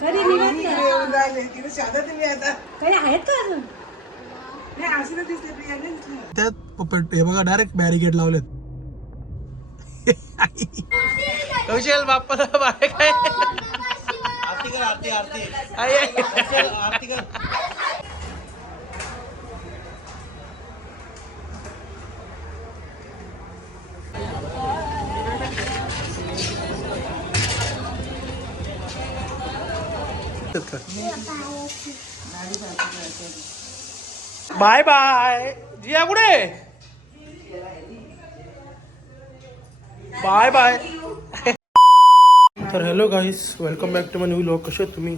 कधी निघत का? येऊन राहिले तिथे शादा तुम्ही आता काही आहेत का अजून? नाही असं नाही दिसले प्रियाने दिसलं त्यात हे बघा डायरेक्ट बॅरिकेड लावलेत. कौशल बाप्पाला बाय काय आरती कर आरती आरती आई, आई. आरती कर. बाय बाय जिया कुठे बाय बाय. तर hello guys, welcome back to my new vlog. कसे आहेत तुम्ही?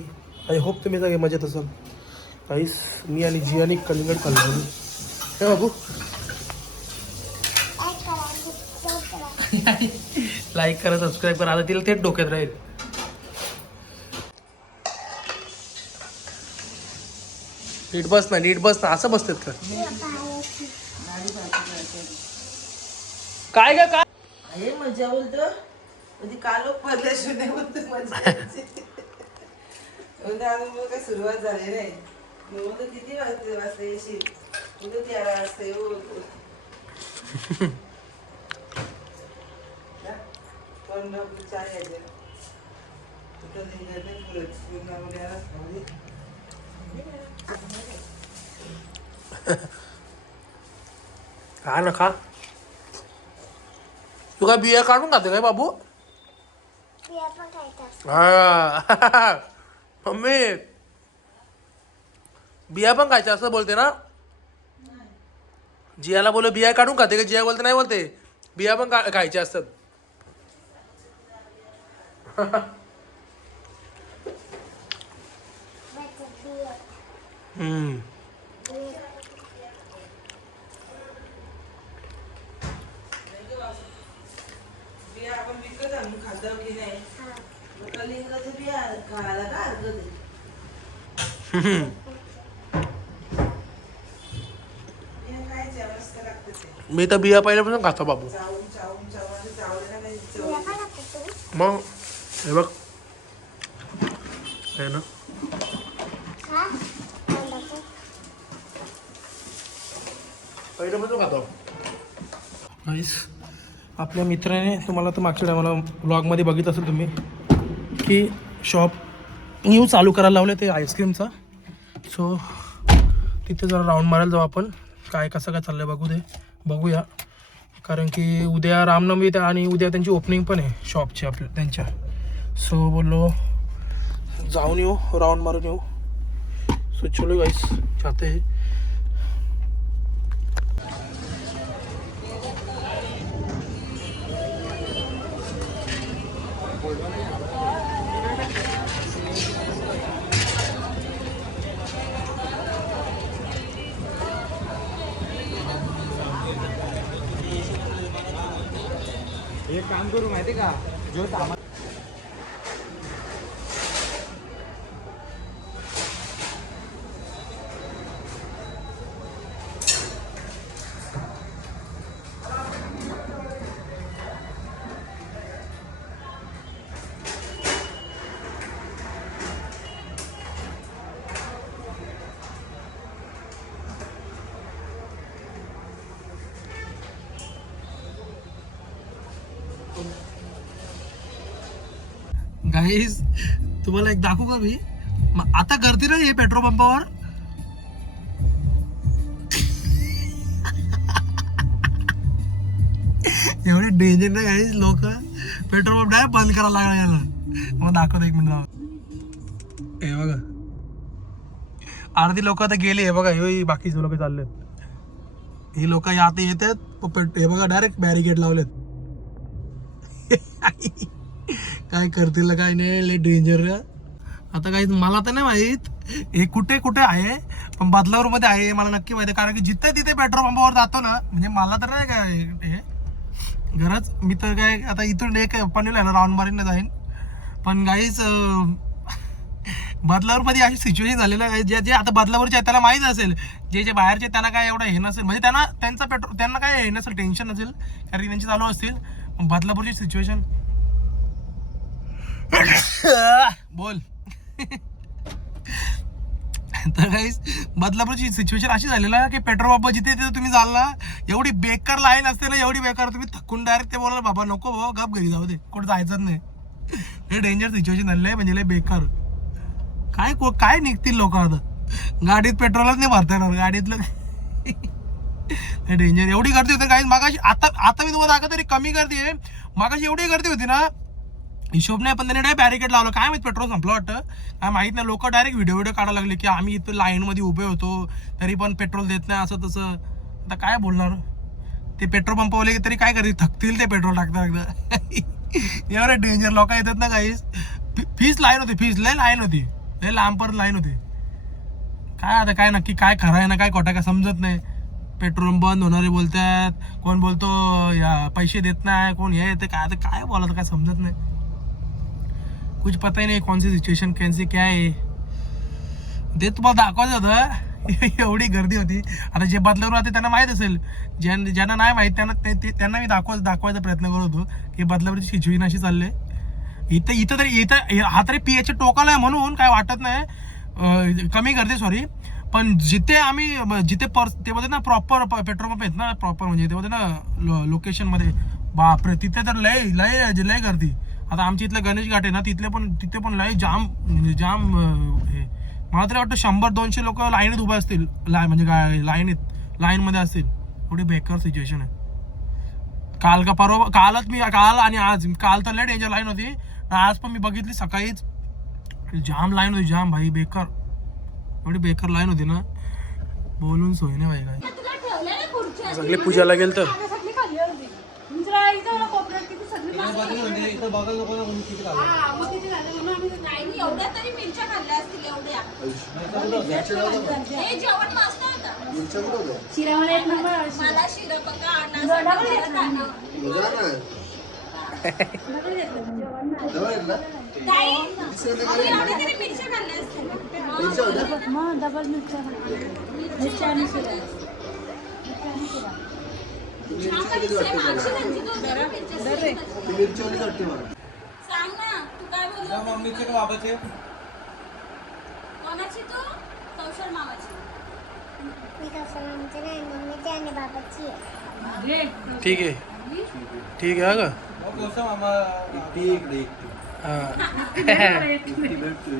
आय होप तुम्ही सगळे मजेत असाल. गाईस मी आणि जियानी कलिंगड खाल्लं. हे बाबू लाईक करा, सबस्क्राईब करा. आता तिला थेट डोक्यात राहील. नीट बस ना, नीट बस ना. असं बसतात का? काय ग काय? हे मजा बोलतो म्हणजे कालो पडल्याशिवाय नाही बोलतो मजा यायची. म्हणजे अजून मग काही सुरुवात झाली नाही. मी बोलतो किती वाजता येशील? बोलतो 13 वाजता येऊ बोलतो. पण आपलं चहा यायचं कुठं निघत नाही पुढे पूर्ण खा ना खा. तू काय बिया काढून खाते काय बाबू? हा. मम्मी बिया पण खायच्या असं बोलते ना. जियाला बोल बिया काढून खाते का? जिया बोलते नाही बोलते बिया पण खायच्या असतात. हम्म. बिया आपण विकत आणून खातो की नाही? कलिंगडाचं बिया खायला काय हरकत आहे? बिया खायच्या मस्त लागतं ते. मी तर बिया पहिल्यापासून खातो बाबू. चावून चावून चावून चावले नाही चव. मग हे बघ आहे ना. पहिल्यापासून खातो. नाईस. आपल्या मित्राने तुम्हाला तर मागच्या टायमाला व्लॉगमध्ये बघित असेल तुम्ही की शॉप न्यू चालू करायला लावले ते आईस्क्रीमचा. सो तिथे जरा राऊंड मारायला जाऊ आपण. काय कसं काय चाललं आहे बघूया. कारण की उद्या रामनवमी आणि उद्या त्यांची ओपनिंग पण आहे शॉपची आपल्या त्यांच्या. सो बोललो जाऊन येऊ, राऊंड मारून येऊ. सो चलो गाइस जाते हैं. एक काम करू माहिती का, जो सामान गाईज तुम्हाला एक दाखवू का मी? आता गर्दी नाही आहे पेट्रोल पंपावर. एवढे डेंजर नाही गाईज लोक. पेट्रोल पंप डायरेक्ट बंद करायला लागला याला. मग दाखवतो एक मिनिट. हे बघा अर्धी लोक आता गेली. हे बघा हे बाकीचे लोक चाललेत. ही लोक आता येतात. हे बघा डायरेक्ट बॅरिकेड लावलेत. काय करतील काय नाही. लय डेंजर. आता काही मला तर नाही माहित हे कुठे कुठे आहे, पण बदलापूर मध्ये आहे मला नक्की माहिती आहे. कारण की जिथे तिथे पेट्रोल पंपावर जातो ना, म्हणजे मला तर नाही काय हे गरज. मी तर काय आता इथून एक पनवेल राऊंड मारीन जाईन. पण गाईच बदलापूर मध्ये अशी सिच्युएशन झालेलं आहे. जे आता बदलापूरचे आहेत त्याला माहीत असेल. जे बाहेरचे त्यांना काय एवढं हे नसेल, म्हणजे त्यांचा पेट्रोल त्यांना काय हे नसेल, टेन्शन नसेल कारण त्यांची चालू असतील. बदलापूरची सिच्युएशन बोल. तर गाईस बदलापूरची सिच्युएशन अशी झालेली आहे की पेट्रोल पंप जिथे तिथे तुम्ही जाल ना, एवढी बेकार लाईन असते ना, एवढी बेकार, तुम्ही थकून डायरेक्ट ते बोला बाबा नको बाबा गप घरी जाऊ दे, कुठं जायचंच नाही. हे डेंजर सिच्युएशन झालेलं आहे, म्हणजे लय बेकार. काय निघतील लोक आता, गाडीत पेट्रोलच नाही भरता येणार गाडीतलं. डेंजर. एवढी गर्दी होती काही मागाशी, आता मी तुम्हाला दाखवतो तरी कमी गर्दी आहे. मागाशी एवढी गर्दी होती ना, हिशोब नाही, पण त्याने डायरेक्ट बॅरिकेड लावलं. काय माहिती पेट्रोल संपलं वाटतं, काय माहित नाही. लोक डायरेक्ट व्हिडिओ काढायला लागले की आम्ही इथं लाईन मध्ये उभे होतो तरी पण पेट्रोल देत नाही, असं तसं. आता काय बोलणार ते पेट्रोल पंपावाले, तरी काय करतील, थकतील ते पेट्रोल टाकता एकदा. एवढे डेंजर लोक येतात ना काहीच. फीस लाईन होती, फीस लय लाईन होती, लय लांबपर्यंत लाईन होती. काय आता काय नक्की काय खरं आहे ना काय खोटं काय समजत नाही. पेट्रोल बंद होणारे बोलतात, कोण बोलतो या पैसे देत नाही, कोण हे ते काय, आता काय बोलायचं काय समजत नाही. कुछ पता ही नाही कौन सी सिच्युएशन कैसे क्या आहे ते तुम्हाला दाखवायचं होतं. एवढी गर्दी होती. आता जे बदलावर राहते त्यांना माहीत असेल, ज्यांना नाही माहीत त्यांना मी दाखवायचा प्रयत्न करत होतो की बदलावरची सिच्युएशन अशी चालली आहे. इथं हा तरी पीएच्या टोकाला आहे म्हणून काय वाटत नाही, कमी गर्दी सॉरी. पण जिथे ते मध्ये ना प्रॉपर पेट्रोल पंप आहेत ना, प्रॉपर म्हणजे ते मध्ये ना लोकेशनमध्ये, बापरे तिथे तर लय गर्दी. आता आमच्या इथलं गणेश घाट आहे ना, तिथे पण लय जाम, म्हणजे जाम हे. मला तरी वाटतं 100-200 लोक लाईनीत उभे असतील, म्हणजे लाईनमध्ये असतील. एवढी बेकार सिच्युएशन आहे. काल आणि आज, काल तर लय डेंजर लाईन होती, आज पण मी बघितली सकाळीच, जाम लाईन होती, जाम भाई बेकार. एवढी बेकार लाईन होती ना, बोलून सोय नाही भाई. काय सगळे पूजाला गेल तर डबल मिरच्या आणि शिरा. सांग ना तू काय बोलू. मम्मीचे का बाबाचे? कोणाची तू? कौशल मामाची. मी कौशल मामाची नाही, मम्मीची आणि बाबाची आहे. ठीक आहे का कौशल मामा इकडे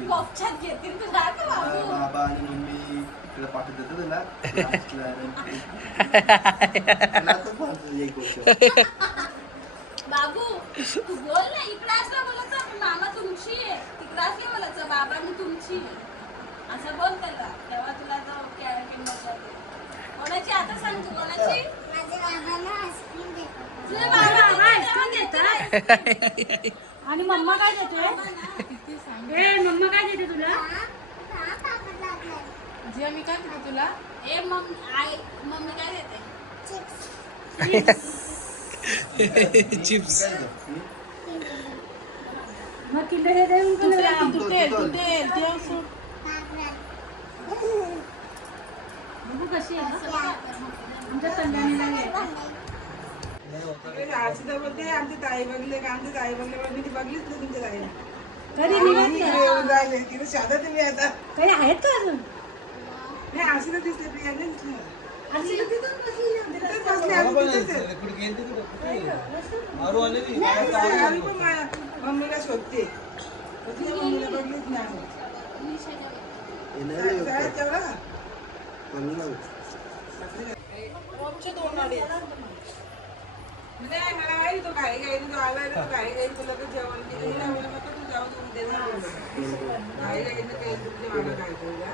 कोपच्यात घेतील तुला का बाबू? बाबा आणि मम्मी इकडे पाठवत देतो तुला. बाबू तू बोल ना, इकडे असला बोलायचं मामा तुमची आहे, तिकडे असला बोलायचं बाबांनी तुमची, असं बोल त्याला, तेव्हा तुला तो किंमत जाते. कोणाची आता सांग तू, कोणाची? माझ्या बाबाला आईस्क्रीम देतो. तुझे बाबा आईस्क्रीम देतात आणि मम्मा काय देतोय? मम्मा काय देते तुला? जिया मी काय देते तुला? मम्मी काय देते? चिप्स. मग किंडर देते बघू कशी आहे आमच्या संध्यानीला. आरशीदा बोलते आमची ताई बघले का, आमची ताई बघले, मी ती बघलीच नाही तुमच्या ताईला. कधी निघत येऊन राहिले तिथे शादा तुम्ही आता काही आहेत का अजून? नाही, आरशीदा दिसते, प्रिया नाही दिसली मला. आरशीदा तिथंच बसली आहे. तिथेच बसली, आम्ही तिथेच आहे. कुठे गेली मारू आले आम्ही पण मम्मीला शोधते, तिच्या मम्मीला बघलीच नाही आम्ही. शाळेत तेवढा नाही, मला माहिती तो काही काही तो आला तो काही काही तुला तर जेवण केलं नाही, मला नको तू जाऊ तू उद्या जा बोलला. काही काही काही तुझ्या मला काय करूया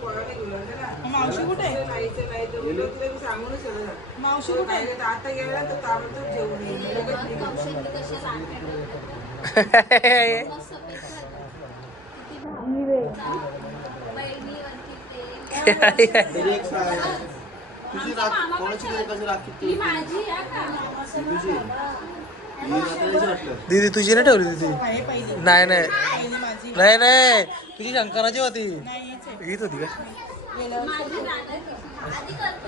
कोणाने बोलवलं ना. मावशी कुठे नाहीचं नाही तर बोललं तुला मी सांगूनच ठेवलं. मावशी कुठे आता गेला तर ताबडतोब जेवण येईल. तुझी कोणाची कशी राखी दीदी तुझी नाही ठेवली दीदी? नाही तुझी शंकराची होती, हीच होती का?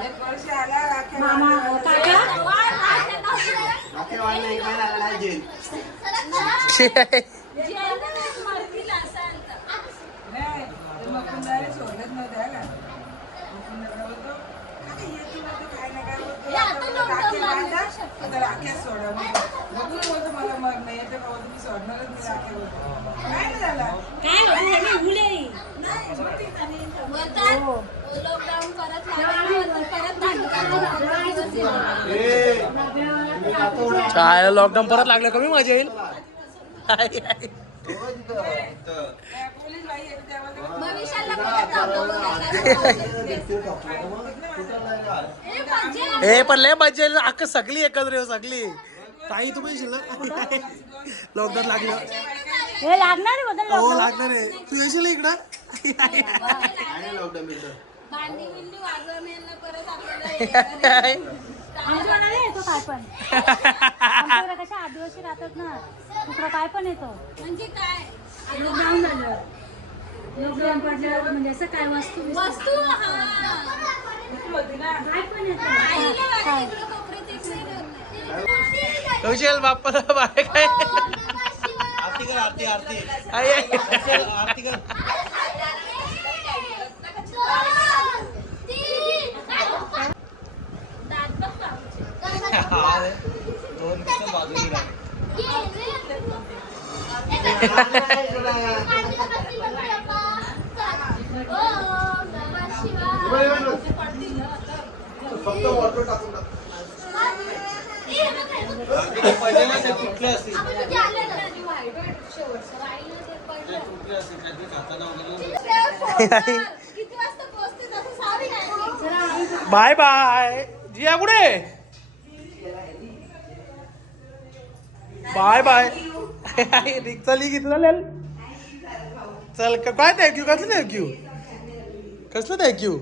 एक वर्ष आला राख्या मामा काका राखी वाढले परत लागल्यावर परत दिवस येणार. काय लॉकडाऊन परत लागलं कमी मजा येईल. पोलीस बाई येते तेव्हा ते- मग विशालला परत जातो बघायला. ए, मजा. हे पण लय मजा येईल अख्खं सगळी एकत्र येऊ सगळी. ताई तुम्ही येशील ना लॉकडाऊन लागलं. हे लागणार आहे बदल हो लागणार आहे. तू येशील इकडं. लॉकडाऊन मिळतं. भांडी बिंडी वाजवण्याला परत आपल्याला आमच्याकडे येतो काय पण आमच्याकडे कशा आदिवासी राहतात ना तिकडं काय पण येतो. म्हणजे काय लॉकडाऊन झालं लॉकडाऊन पडल्यावर म्हणजे असं काय वस्तू वस्तू हा काय पण येतं. आईला वाटतं इकडं कोपऱ्यात एक नाही ठेवलंय. कौशल बाप्पा बाय काय आरती कर आरती आरती आई, आई. आरती कर. दात बघ बाबूचे. दोन दिवस बाजूला फक्त वॉटर टाकून टाक. पडलेलं ते तुटलं असतील किती वाजता पोहोचते तसं सारी नाही. बाय बाय जिया कुठे बाय बाय रिक्षा ली घेतलं चल काय थँक्यू कसलं थँक्यू कसलं थँक्यू.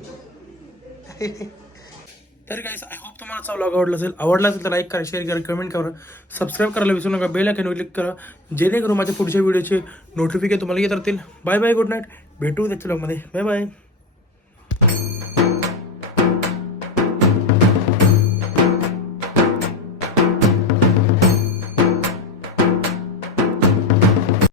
तर गाइस आय होप तुम्हाला व्लॉग आवडला असेल तर लाईक करा शेअर करा कमेंट करा सबस्क्राईब करायला विसरू नका बेल आयकॉनवर क्लिक करा जेणेकरून माझ्या पुढच्या व्हिडिओचे नोटिफिकेशन तुम्हाला येत राहतील. बाय बाय गुड नाईट भेटू त्याच्या व्लॉगमध्ये बाय बाय.